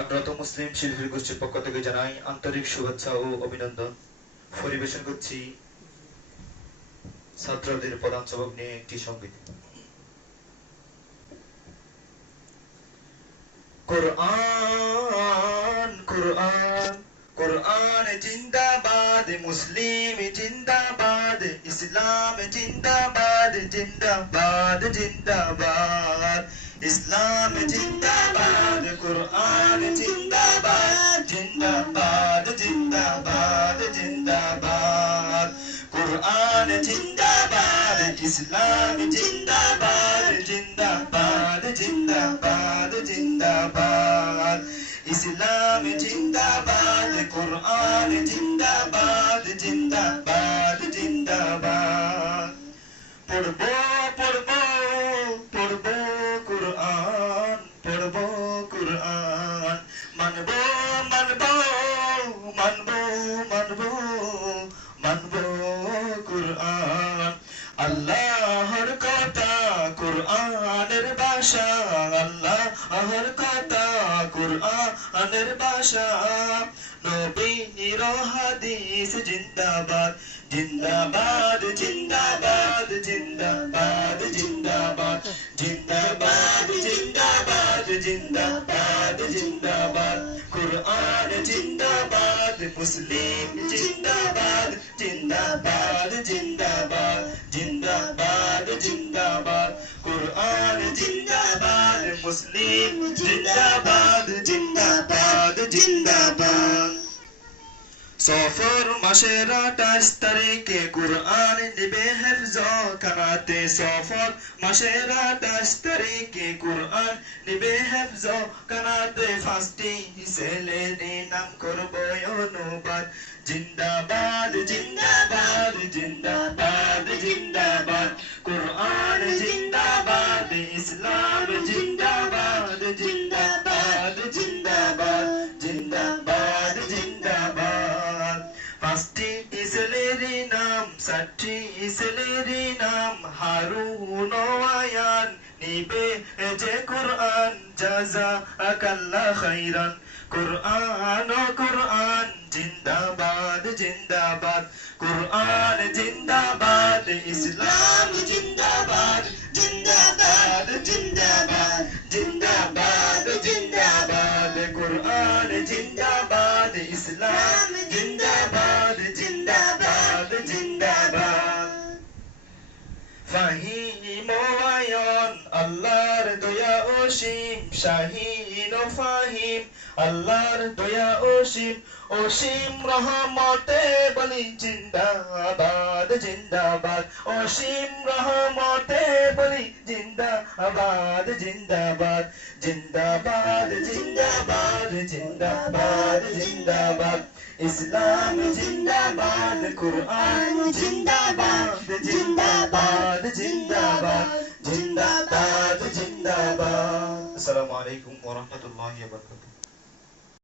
আগ্রত মুসলিম শিল্পী গোষ্ঠীর পক্ষ থেকে জানাই আন্তরিক শুভেচ্ছা ও অভিনন্দন। পরিবেশন করছি ছাত্রদের প্রধান সবক নিয়ে একটি সঙ্গীত। কুরআন কুরআন কুরআন জিন্দাবাদ, মুসলিম জিন্দাবাদ, ইসলাম জিন্দাবাদ, জিন্দাবাদ জিন্দাবাদ, ইসলাম জিন্দাবাদ, কুরআন জিন্দাবাদ, জিন্দাবাদ জিন্দাবাদ জিন্দাবাদ, কুরআন জিন্দাবাদ, ইসলাম জিন্দাবাদ, জিন্দাবাদ জিন্দাবাদ জিন্দাবাদ, ইসলাম জিন্দাবাদ, কুরআন জিন্দাবাদ, জিন্দাবাদ জিন্দাবাদ। পড়বো পড়বো পড়বো কুরআন, পড়বো কুরআন, মানবো মানবো মানবো মানবো মানবো কুরআন। আল্লাহর কথা কুরআনের ভাষা, আল্লাহর কথা কুরআনের ভাষা, নবীর হাদিস জিন্দাবাদ, জিন্দাবাদ জিন্দাবাদ জিন্দাবাদ জিন্দাবাদ, জিন্দাবাদ জিন্দাবাদ জিন্দাবাদ জিন্দাবাদ, কুরআন জিন্দাবাদ, মুসলিম জিন্দাবাদ, জিন্দাবাদ জিন্দাবাদ, জিন্দাবাদ জিন্দাবাদ, কুরআন জিন্দাবাদ, মুসলিম জিন্দাবাদ, জিন্দাবাদ জিন্দাবাদ। সফর মাসের 28 তারিখে কুরআন নিবে হেফজ কানাতে, সফর মাসের 28 তারিখে কুরআন নিবে হেফজ কানাতে, ফার্স্টে ছেলের নাম করব অনুবাদ, জিন্দাবাদ জিন্দাবাদ জিন্দাবাদ জিন্দাবাদ, কুরআন জিন্দাবাদ, ইসলাম জিন্দাবাদ, জিন্দাবাদ জিন্দাবাদ জিন্দাবাদ জিন্দাবাদ। পাঁচটি ছেলের নাম, 7টি ছেলের নাম, হারুন ও আয়ান নিবে যে কুরআন, জাযাকাল্লাহ খাইরান। কুরআন ও কুরআন জিন্দাবাদ জিন্দাবাদ, কুরআন জিন্দাবাদ, ইসলাম জিন্দাবাদ, জিন্দাবাদ জিন্দাবাদ জিন্দাবাদ জিন্দাবাদ, কুরআন জিন্দাবাদ, ইসলাম জিন্দাবাদ, জিন্দাবাদ জিন্দাবাদ। ফাহিম ও আয়ান আল্লাহর দয়া অসীম, শাহীন ও ফাহিম আল্লাহর দয়া অসীম, অসীম রহমতে বলি জিন্দাবাদ জিন্দাবাদ, অসীম রহমতে বলি জিন্দাবাদ জিন্দাবাদ, জিন্দাবাদ জিন্দাবাদ জিন্দাবাদ জিন্দাবাদ, ইসলাম জিন্দাবাদ, কুরআন জিন্দাবাদ, জিন্দাবাদ জিন্দাবাদ জিন্দাবাদ জিন্দাবাদ। আসসালামু আলাইকুম ওয়া রাহমাতুল্লাহি ওয়া বারাকাতুহু।